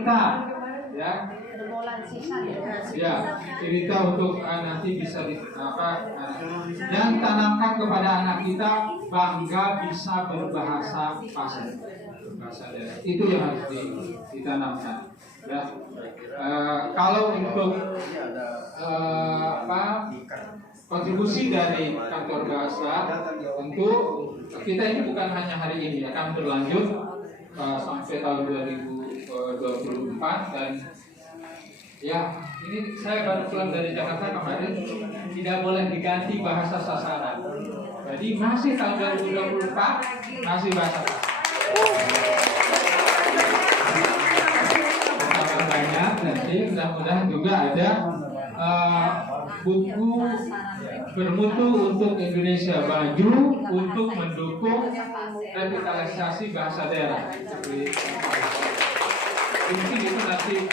cerita, ya. Ya, cerita untuk nanti bisa dan tanamkan kepada anak kita bangga bisa berbahasa pasar, bahasa daerah. Itu yang harus ditanamkan. Ya. Kalau untuk kontribusi dari kantor bahasa, tentu kita ini bukan hanya hari ini, akan berlanjut sampai tahun 2024 dan ya, ini saya baru pulang dari Jakarta kemarin, tidak boleh diganti bahasa sasaran. Jadi masih tahun 2024 masih bahasa sasaran. Tambah banyak nanti mudah-mudahan juga ada buku bermutu untuk Indonesia Maju untuk mendukung revitalisasi bahasa daerah. Mungkin itu nanti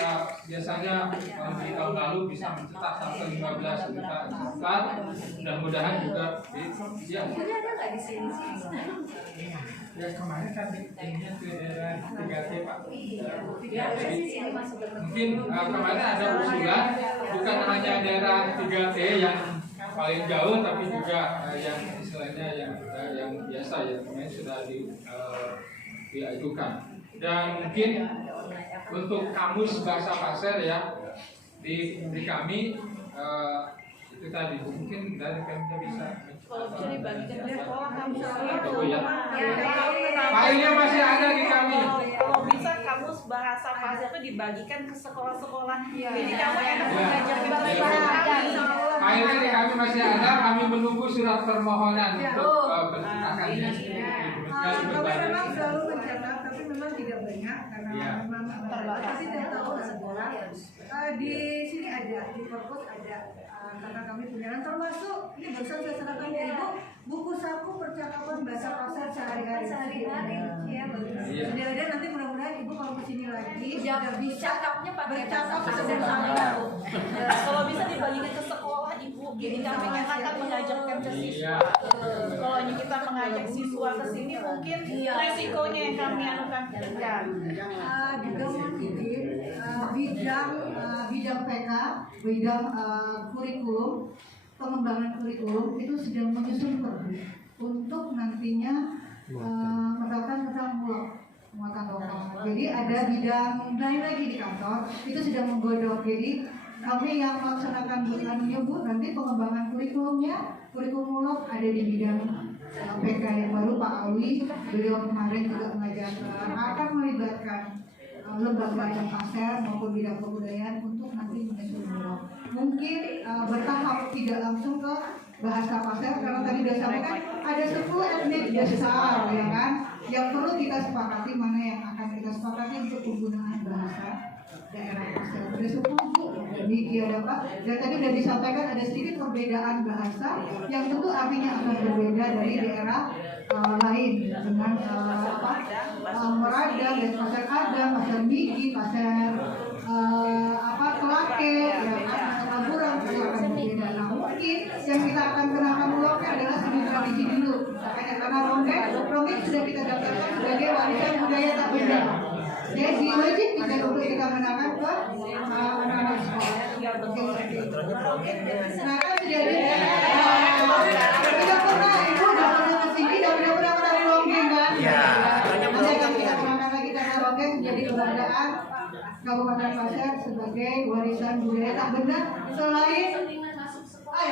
biasanya di tahun lalu bisa mencetak sampai 15 juta eksemplar. Mudah-mudahan juga ya. Ya kemarin kan ini ke daerah 3T Pak. Mungkin kemarin ada usulan bukan hanya daerah 3T yang paling jauh, tapi juga yang istilahnya yang biasa ya kemarin sudah diajukan. Dan mungkin untuk kamus bahasa pasar ya di kami itu tadi mungkin dari kami bisa filenya masih ada di kami. Kalau bisa kamus bahasa pasar itu dibagikan ke sekolah-sekolah. Jadi kamu enak belajar bahasa. Filenya di kami masih ada. Kami menunggu surat permohonan untuk bertitakannya. Kami memang selalu mencatat, tapi memang tidak banyak karena memang terbatas. Tidak tahu sekolah. Di sini ada, di perpus ada. Karena kami punya, termasuk ini barusan saya serahkan ya Ibu, buku saku percakapan bahasa pasar sehari-hari. Ya, sudah ada, nanti mudah-mudahan Ibu kalau kesini lagi sudah bisa bercakap sederhana. Kalau bisa dibagikan ke sekolah Ibu, jadi kami akan mengajarkan ke siswa. Kalau kita mengajak siswa ke sini mungkin resikonya yang kami akan berikan. Bidang PK, bidang kurikulum, pengembangan kurikulum itu sedang menyusun perbu untuk nantinya melakukan muatan lokal. Jadi ada bidang lain lagi di kantor itu sedang menggodok. Jadi kami yang melaksanakan Bu, nanti pengembangan kurikulumnya, kurikulum ada di bidang PK yang baru Pak Alwi, beliau kemarin juga mengajarkan akan melibatkan lembaga pasar maupun bidang kebudayaan untuk nanti menyusun blog. Mungkin bertahap tidak langsung ke bahasa pasar karena tadi sudah sampaikan ada 10 etnik besar ya kan yang perlu kita sepakati mana yang akan kita sepakati untuk penggunaan bahasa daerah pasar. Ada 10 demikian dapat dan tadi sudah disampaikan ada sedikit perbedaan bahasa yang tentu artinya akan berbeda dari daerah lain dengan Meradang dan pasar Adam, pasar Migi, pasar Kelake, ya kan, Laburan itu akan berbeda. Nah mungkin yang kita akan kenakan ulangnya adalah seni tradisi dulu. Makanya karena ronggeng sudah kita daftarkan sebagai warisan budaya tak benda. Jadi wajib kita untuk kita kenakan ke anak-anak sekolah. Nah kan sudah kita pernah ibu udah pernah kesini dan udah pernah menari ronggeng kan? Iya. Kita kenakan lagi karena ronggeng menjadi kebanggaan Kabupaten Pasar sebagai warisan budaya tak benda. Selain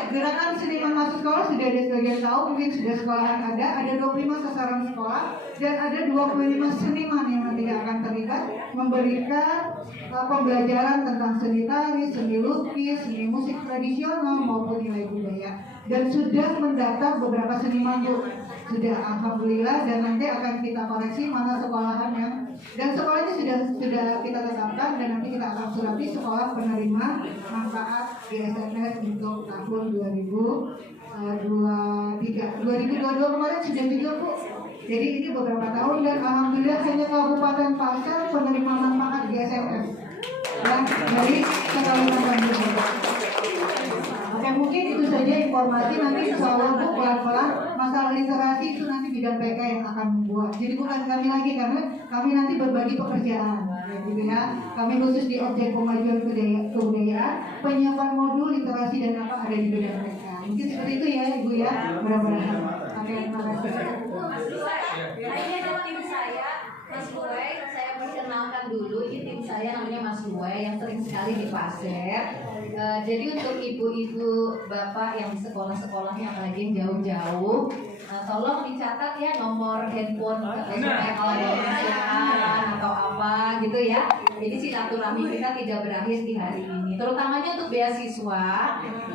gerakan seniman masuk sekolah sudah ada sebagian tahu, mungkin sudah sekolahan ada 25 sasaran sekolah dan ada 25 seniman yang nanti akan terlibat memberikan pembelajaran tentang seni tari, seni lukis, seni musik tradisional maupun nilai budaya dan sudah mendaftar beberapa seniman sudah alhamdulillah dan nanti akan kita koreksi mana sekolahan yang dan sekolahnya sudah kita tetapkan dan nanti kita akan surati sekolah penerima manfaat GSMS untuk tahun 2022 kemarin sudah juga Bu. Jadi ini beberapa tahun dan alhamdulillah hanya Kabupaten Pasar penerima manfaat GSMS dan dari Kalimantan Timur. Oke, mungkin itu saja informasi. Nanti soal Bu pelan-pelan masalah literasi itu nanti bidang PK yang akan membuat. Jadi bukan kami lagi karena kami nanti berbagi pekerjaan. gitu ya. Kami khusus di objek pemajuan kebudayaan, penyiapan modul literasi dan apa ada di bidang mereka. Mungkin seperti itu ya Ibu ya. Mudah-mudahan. Oke, terima kasih. Ini ada tim saya, Mas Boy. Saya perkenalkan dulu, ini tim saya namanya Mas Boy yang sering sekali di pasar. Jadi untuk ibu-ibu, bapak yang sekolah-sekolahnya apalagi yang jauh-jauh, tolong dicatat ya nomor handphone supaya kalau ada permasalahan atau apa gitu ya. Jadi silaturahmi kita tidak berakhir di hari ini. Terutamanya untuk beasiswa,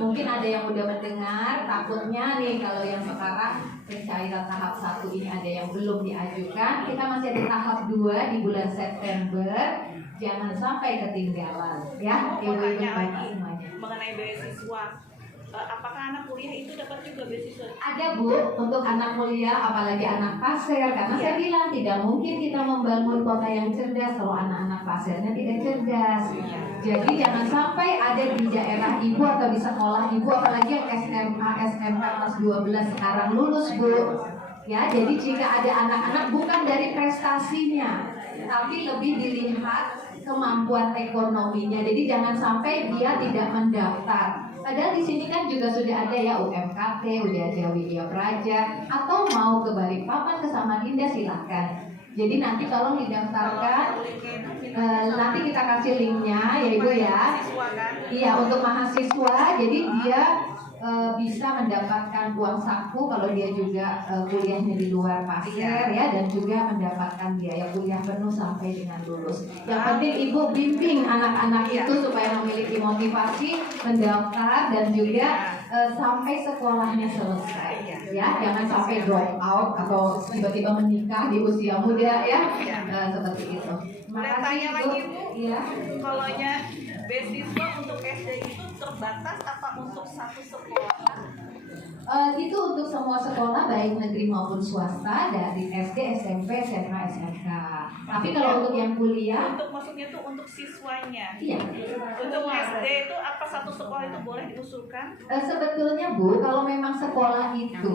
mungkin ada yang udah mendengar, takutnya nih kalau yang sekarang pencairan tahap 1 ini ada yang belum diajukan, kita masih ada tahap 2 di bulan September. Jangan sampai ketinggalan ya, ibu-ibu bapak semuanya. Mengenai beasiswa, apakah anak kuliah itu dapat juga beasiswa? Ada Bu, untuk anak kuliah apalagi anak pasir, karena saya bilang tidak mungkin kita membangun kota yang cerdas kalau anak-anak pasirnya tidak cerdas. Jadi jangan sampai ada di daerah ibu atau di sekolah ibu, apalagi yang SMA, SMK kelas 12 sekarang lulus Bu. Ya, jadi jika ada anak-anak bukan dari prestasinya, tapi lebih dilihat kemampuan ekonominya. Jadi jangan sampai dia tidak mendaftar. Padahal di sini kan juga sudah ada ya UMKT, udah ada Widya Praja, atau mau ke Balikpapan ke Samarinda silahkan. Jadi nanti tolong didaftarkan. Nanti kita kasih linknya ya Ibu ya. Iya, untuk mahasiswa. Jadi dia bisa mendapatkan uang saku kalau dia juga kuliahnya di luar pasir ya, dan juga mendapatkan biaya kuliah penuh sampai dengan lulus. Yang penting Ibu bimbing anak-anak itu supaya memiliki motivasi mendaftar dan juga sampai sekolahnya selesai ya, jangan sampai drop out atau tiba-tiba menikah di usia muda ya, seperti itu. Boleh tanya lagi Bu? Iya. Kalau beasiswa untuk SD itu terbatas apa untuk satu sekolah? Itu untuk semua sekolah baik negeri maupun swasta, dari SD, SMP, SMA, SMK. Tapi kalau untuk yang kuliah, Untuk maksudnya itu untuk siswanya. iya. Untuk SD itu apa satu sekolah itu boleh diusulkan? Sebetulnya Bu, kalau memang sekolah itu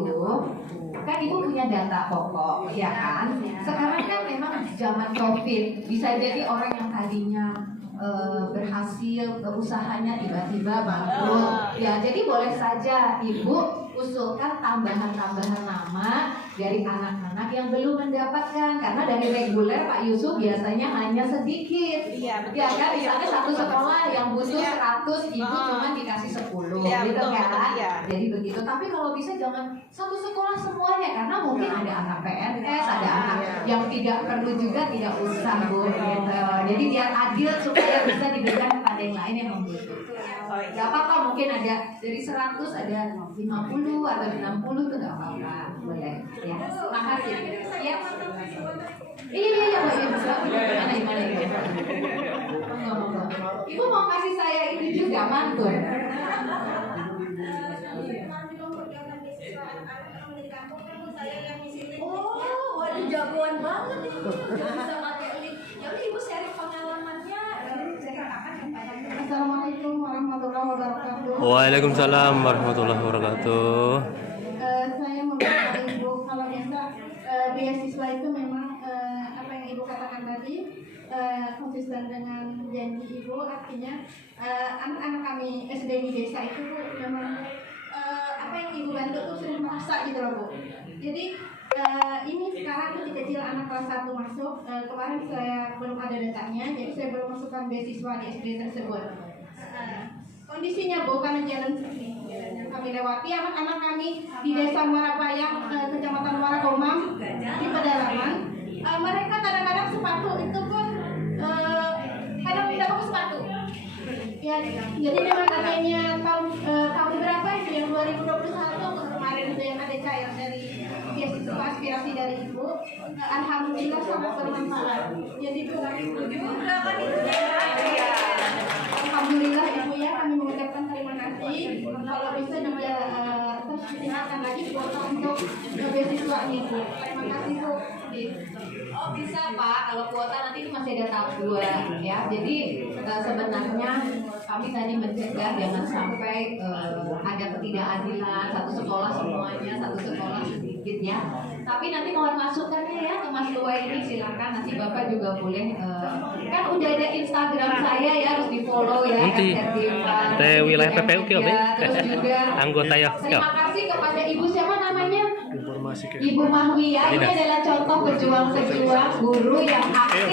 kan Ibu punya data pokok, ya kan? Sekarang kan memang zaman COVID, bisa jadi orang yang tadinya berhasil usahanya tiba-tiba bangkrut. Ya, jadi boleh saja Ibu usulkan tambahan-tambahan nama dari anak-anak yang belum mendapatkan, karena dari reguler Pak Yusuf biasanya hanya sedikit. Iya, betul. Ya kan, misalnya satu sekolah yang butuh 100, Ibu cuma dikasih 10 Iya, gitu betul, kan. betul, iya. Jadi begitu. Tapi kalau bisa jangan satu sekolah semuanya, karena mungkin ada anak PNS, ada anak yang tidak perlu juga, tidak usah Bu gitu. Jadi biar adil supaya bisa diberikan kepada yang lain yang membutuhkan. Gak apa-apa, mungkin ada dari 100 ada 50 atau 60 itu gak apa-apa, boleh ya. Makasih ya. Iya Pak, gimana Ibu mau kasih saya ini juga mantun. Oh, waduh jagoan banget nih. Bisa pakai link. Ya udah Ibu sharing pengalamannya. Assalamualaikum warahmatullahi wabarakatuh. Waalaikumsalam warahmatullahi wabarakatuh. Saya memberitahu Ibu kalau biasa beasiswa itu memang apa yang Ibu katakan tadi konsisten dengan janji Ibu, artinya anak-anak kami SD di desa itu memang apa yang Ibu bantu tuh sudah merasa gitu loh Bu. Jadi ini sekarang kecil-kecil anak kelas 1 masuk, kemarin saya belum ada datanya, jadi saya belum masukkan beasiswa di SD tersebut. Kondisinya Bu, karena jalan sepi yang kami lewati, anak-anak kami di desa Muarapayang, kecamatan Muarakomam di pedalaman, mereka kadang-kadang sepatu itu pun kadang tidak pakai sepatu. Ya, jadi memang adanya tahun berapa itu yang 2021 kemarin itu yang ada cair dari beasiswa aspirasi dari Ibu, alhamdulillah sangat bermanfaat. Jadi Bu, Ibu berapa itu ya? Alhamdulillah Ibu ya, kami mengucapkan terima kasih. Kalau bisa juga terus ditingkatkan lagi kuota untuk beasiswa ini Bu. Terima kasih Bu. Oh bisa Pak, kalau kuota nanti itu masih ada tahap 2 ya. Jadi sebenarnya kami tadi mencegah jangan sampai ada ketidakadilan, satu sekolah semuanya, satu sekolah sedikit ya. Tapi nanti mohon masukannya ya ke Mas Tua ini, silakan nanti Bapak juga boleh kan udah ada Instagram saya ya, harus di follow ya. Nanti teh wilayah PPU kyo be. Terus juga Anggota ya. terima kasih kepada ibu siapa namanya? Ibu Mahwiyah. Ini adalah contoh pejuang-pejuang guru yang aktif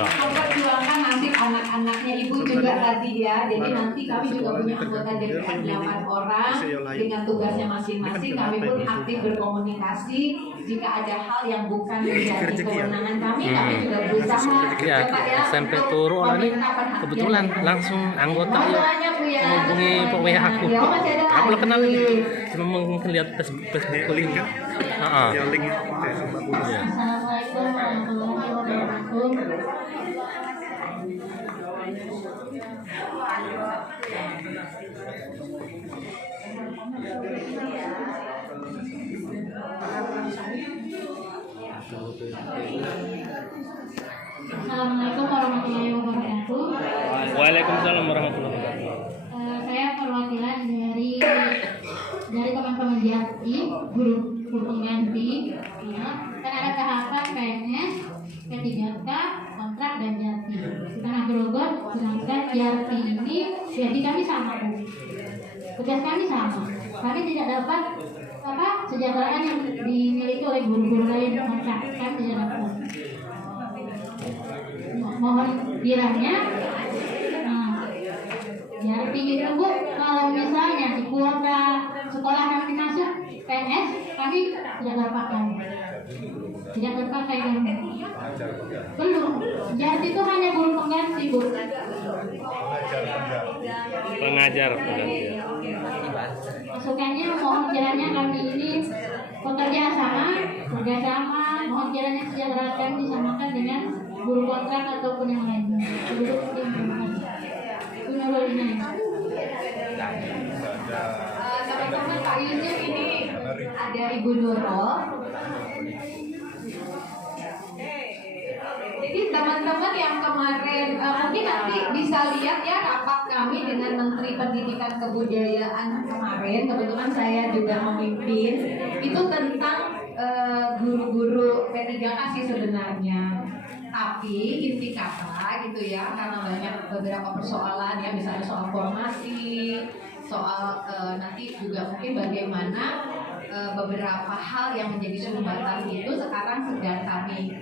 memperjuangkan nasib anak-anaknya. Ibu juga tadi ya. Jadi nanti kami juga punya anggota DPR 8 orang dengan tugasnya masing-masing. Kami pun aktif berkomunikasi. Jika ada hal yang bukan menjadi kewenangan kami juga berusaha. Ya, SMP turu orang ini kebetulan langsung anggota ya menghubungi Pak WA aku. Aku lo kenal ini, cuma melihat Facebook link kan? Ya link ya. Assalamualaikum warahmatullahi wabarakatuh. Assalamualaikum warahmatullahi wabarakatuh. Waalaikumsalam warahmatullahi wabarakatuh. Saya perwakilan dari teman-teman JATI, guru pengganti. Ya, kan ada tahapan PNS, P3K, kontrak dan JATI. Karena Grogol, sedangkan JATI ini, jadi kami sama, Bu. Tugas kami sama. Kami tidak dapat kesejahteraan yang dimiliki oleh guru-guru lain kontrak. Kami tidak dapat. Mohon kiranya JATI itu, Bu, kalau misalnya di kuota sekolah nanti masuk PNS, kami tidak terpakai. Tidak terpakai kan? Belum. JATI itu hanya guru pengganti, Bu. Pengajar pengganti. Masukannya mohon kiranya kami ini bekerja sama, mohon kiranya sejahterakan disamakan dengan guru kontrak ataupun yang lainnya. Teman-teman Pak Yusuf ini ada Ibu Nurul. Jadi teman-teman yang kemarin mungkin nanti bisa lihat ya rapat kami dengan Menteri Pendidikan Kebudayaan kemarin. Kebetulan saya juga memimpin itu tentang guru-guru P3K sih sebenarnya. Tapi inti kata gitu ya, karena banyak beberapa persoalan ya, misalnya soal formasi, soal nanti juga mungkin bagaimana beberapa hal yang menjadi sumbatan itu sekarang sedang kami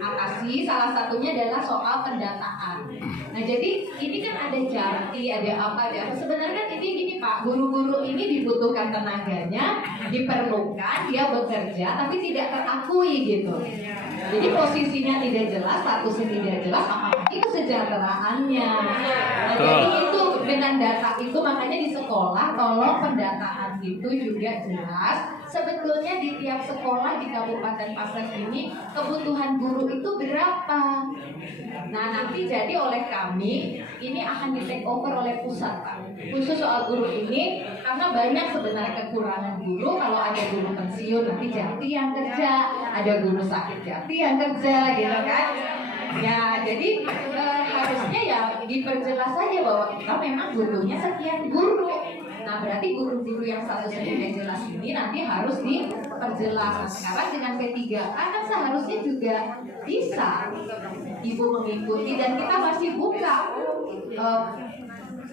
atasi. Salah satunya adalah soal pendataan. Nah jadi ini kan ada JATI, ada apa. Sebenarnya kan ini Pak, guru-guru ini dibutuhkan tenaganya, diperlukan, dia bekerja, tapi tidak terakui gitu. Jadi posisinya tidak jelas, statusnya tidak jelas, apakah itu kesejahteraannya. Nah, jadi itu dengan data itu makanya di sekolah tolong pendataan itu juga jelas. Sebetulnya di tiap sekolah di Kabupaten Pasir ini kebutuhan guru itu berapa. Nah nanti jadi oleh kami ini akan di take over oleh pusat Pak. Khusus soal guru ini karena banyak sebenarnya kekurangan guru. Kalau ada guru pensiun nanti JATI yang kerja, ada guru sakit JATI yang kerja gitu kan. Ya jadi harusnya ya diperjelas saja bahwa kita memang butuhnya sekian guru. Nah berarti guru-guru yang statusnya tidak jelas ini nanti harus diperjelas. Nah, sekarang dengan P3K kan seharusnya juga bisa Ibu mengikuti dan kita masih buka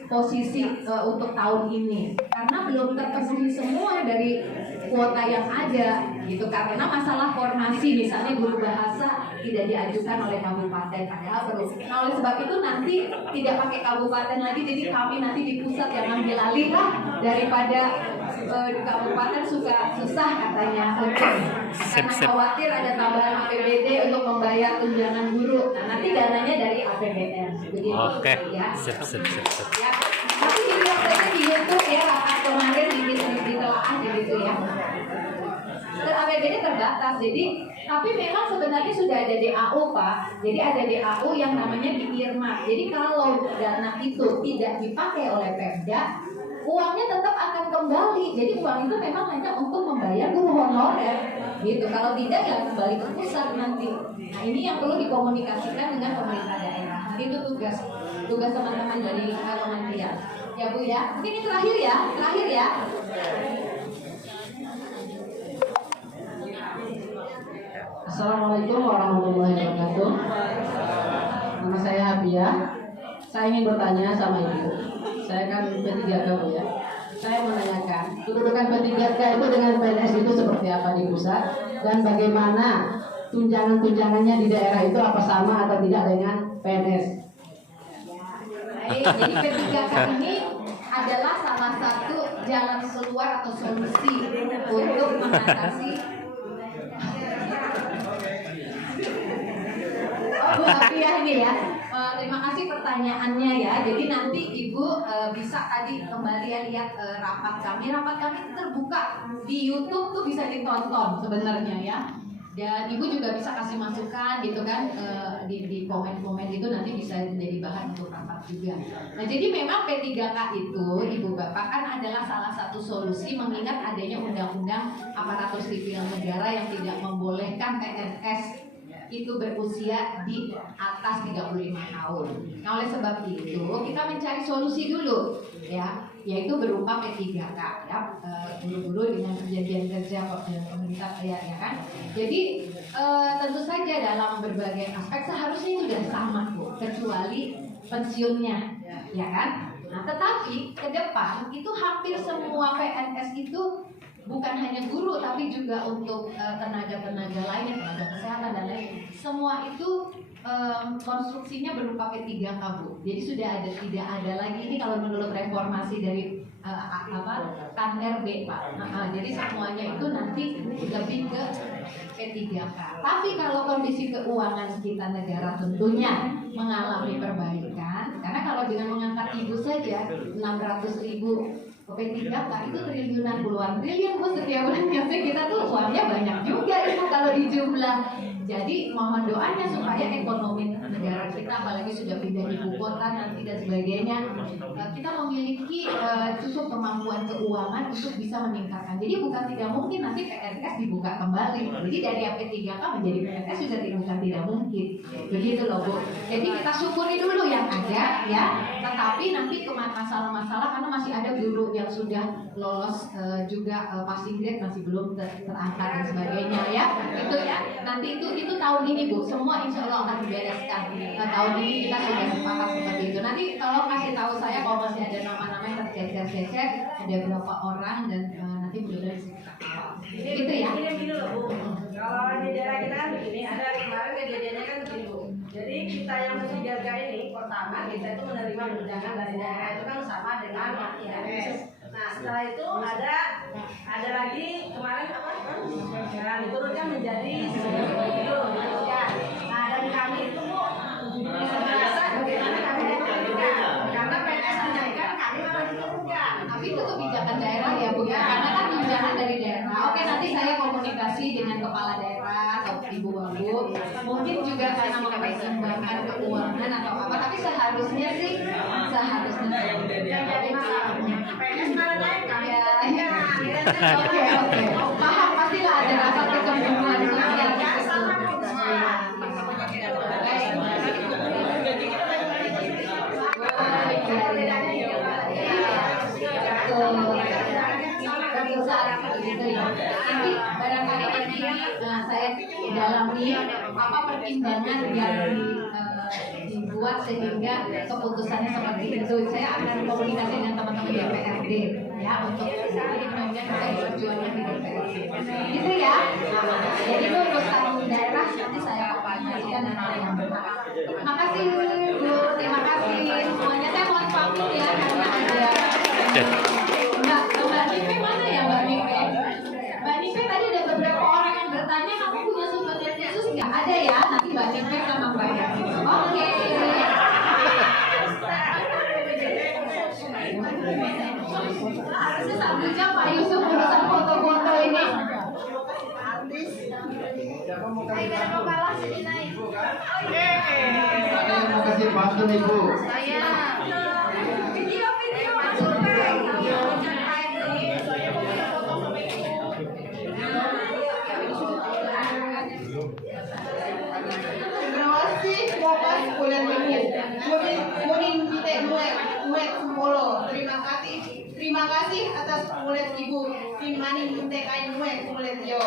posisi untuk tahun ini karena belum terpenuhi semua dari kuota yang ada gitu, karena masalah formasi misalnya guru bahasa tidak diajukan oleh kabupaten padahal perlu. Nah oleh sebab itu nanti tidak pakai kabupaten lagi, jadi kami nanti di pusat yang ambil alih lah daripada di kabupaten susah katanya karena khawatir ada tambahan APBD untuk membayar tunjangan guru. Nah nanti dananya dari APBN. Oke. Ya. Sip. Ya. Tapi dilihat saja di YouTube ya, kemarin ditelaah gitu ya. Dan APBD terbatas, jadi tapi memang sebenarnya sudah ada DAU Pak. Jadi ada DAU yang namanya diirma. Jadi kalau dana itu tidak dipakai oleh Pemda, uangnya tetap akan kembali. Jadi uang itu memang hanya untuk membayar guru honorer gitu. Kalau tidak ya kembali ke pusat nanti. Nah ini yang perlu dikomunikasikan dengan pemerintah daerah. Itu tugas teman-teman dari kementerian. Ya Bu ya. Mungkin ini terakhir ya. Assalamualaikum warahmatullahi wabarakatuh. Saya ingin bertanya sama Ibu. Saya kan P3K Bu ya. Saya menanyakan, kedudukan P3K itu dengan PNS itu seperti apa di pusat dan bagaimana tunjangan-tunjangannya di daerah itu apa sama atau tidak dengan PNS? Baik, jadi P3K ini adalah salah satu jalan keluar atau solusi untuk mengatasi Bu Afia ini ya. Terima kasih pertanyaannya ya. Jadi nanti Ibu bisa tadi kembali ya lihat rapat kami. Rapat kami itu terbuka di YouTube tuh bisa ditonton sebenarnya ya. Dan Ibu juga bisa kasih masukan gitu kan di komen-komen itu nanti bisa menjadi bahan untuk rapat juga. Nah jadi memang P3K itu Ibu Bapak kan adalah salah satu solusi mengingat adanya undang-undang aparatur sipil negara yang tidak membolehkan PNS itu berusia di atas 35 tahun. Nah oleh sebab itu kita mencari solusi dulu ya, yaitu berupa P3K ya, guru-guru dengan perjanjian kerja pemerintah ya kan. Jadi tentu saja dalam berbagai aspek seharusnya itu sudah sama Bu, kecuali pensiunnya ya kan. Nah tetapi ke depan itu hampir semua PNS itu bukan hanya guru tapi juga untuk tenaga-tenaga lainnya, tenaga kesehatan dan lain, semua itu konstruksinya berupa P3K Bu. Jadi sudah tidak ada lagi ini kalau menurut reformasi dari KAN RB Pak. Jadi semuanya itu nanti lebih ke P3K. Tapi kalau kondisi keuangan kita negara tentunya mengalami perbaikan, karena kalau dengan mengangkat ibu saja 600.000 P3K itu triliunan, puluhan triliun Bu setiap bulannya. Kita tuh uangnya banyak juga Ibu kalau dijumlah. Jadi mohon doanya supaya ekonomi negara kita apalagi sudah pindah ibu kota nanti dan sebagainya, kita memiliki cukup kemampuan keuangan untuk bisa meningkatkan. Jadi bukan tidak mungkin nanti PNS dibuka kembali. Jadi dari P3K menjadi PNS sudah bukan tidak mungkin. Begitu loh Bu. Jadi kita syukuri dulu yang ada ya. Tetapi nanti ke masalah-masalah karena masih ada guru yang sudah lolos juga passing grade masih belum terangkat dan sebagainya ya. Itu ya. Nanti itu tahun ini Bu, semua insya Allah akan dibereskan. Tahun ini kita sudah sepakat seperti itu. Nanti tolong kasih tahu saya kalau masih ada nama-nama yang tercecer-cecer, ada berapa orang dan nanti mudah-mudahan bisa kita kawal. Gitu ya. Gini loh Bu, kalau di daerah kita kan begini, ada kemarin kejadiannya kan begini Bu. Jadi kita yang P3K ini pertama kita itu menerima tunjangan dari daerah itu kan sama dengan PNS. Nah setelah itu ada lagi kemarin apa? Nah diturunkan menjadi 10 kilo. Nah dari kami itu Bu merasa bagaimana kami diturunkan karena PNS menaikkan kami malah diturunkan. Tapi itu kebijakan daerah ya Bu ya, karena kan tunjangan dari daerah. Oke nanti saya komunikasi dengan kepala daerah atau Ibu Wagub. Mungkin juga karena mempertimbangkan keuangan atau apa, tapi seharusnya Jadi masalahnya PNS malah naik kami diturunkan. Oke. Paham pastilah ada rasa kecemburuan sosial nanti barangkali saya dalami apa pertimbangan yang dibuat sehingga keputusannya seperti itu. Saya akan komunikasi dengan teman-teman DPRD ya untuk mudah-mudahan kita berjuangnya di DPRD. Gitu ya. Jadi itu urusan daerah nanti saya komunikasikan dengan yang berhak. Terima kasih Bu, terima kasih semuanya. Saya mohon pamit ya karena ada Mbak Nipe mana ya Mbak Nipe? Mbak Nipe tadi ada beberapa orang yang bertanya kamu punya sumber khusus nggak? Ada ya, nanti Mbak Nipe sama Mbak Nipe. Oke. Harusnya 1 jam Pak Yusuf urusan foto-foto ini. Terima kasih bantu Ibu. Video masuk kuliah kuning kita muet polo. Terima kasih atas mulet ibu. Timani minta kain muet yo.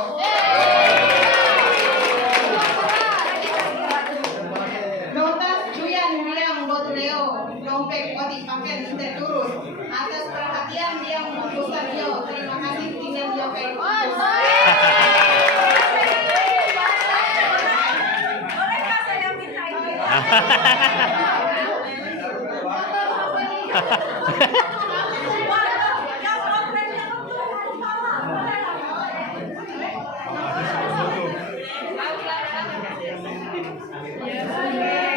Notas Juyan William Leo. Opek Odi Paket Inter turun atas perhatian yang memutuskan Dio. Terima kasih tinggal Dio kayak Bolehkah saya minta ini? Yang programnya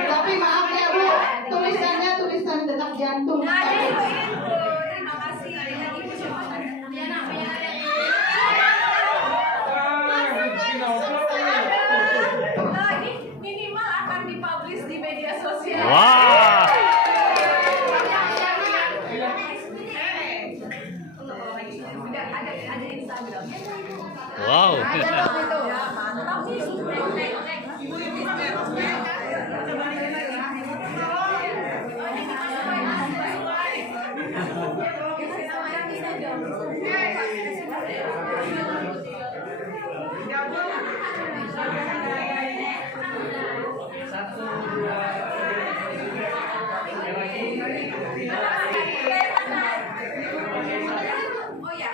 Tapi maaf ya Bu, tulisannya tulisan detak jantung. terima kasih. Ini minimal akan dipublish di media sosial. Wah. Ada Instagram. Wow. Oh ya.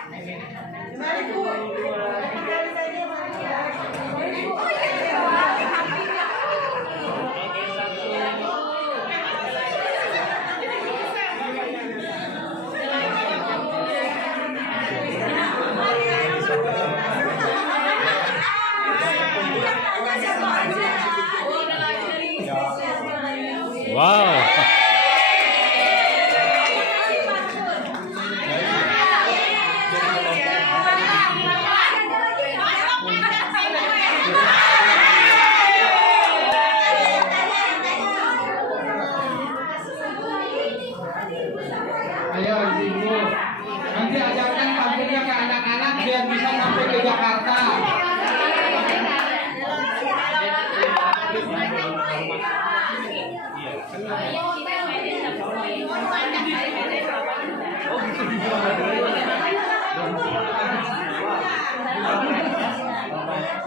Wow. Ayo ibu, nanti ajarkan pantunnya ke anak-anak biar bisa sampai ke Jakarta. Iya.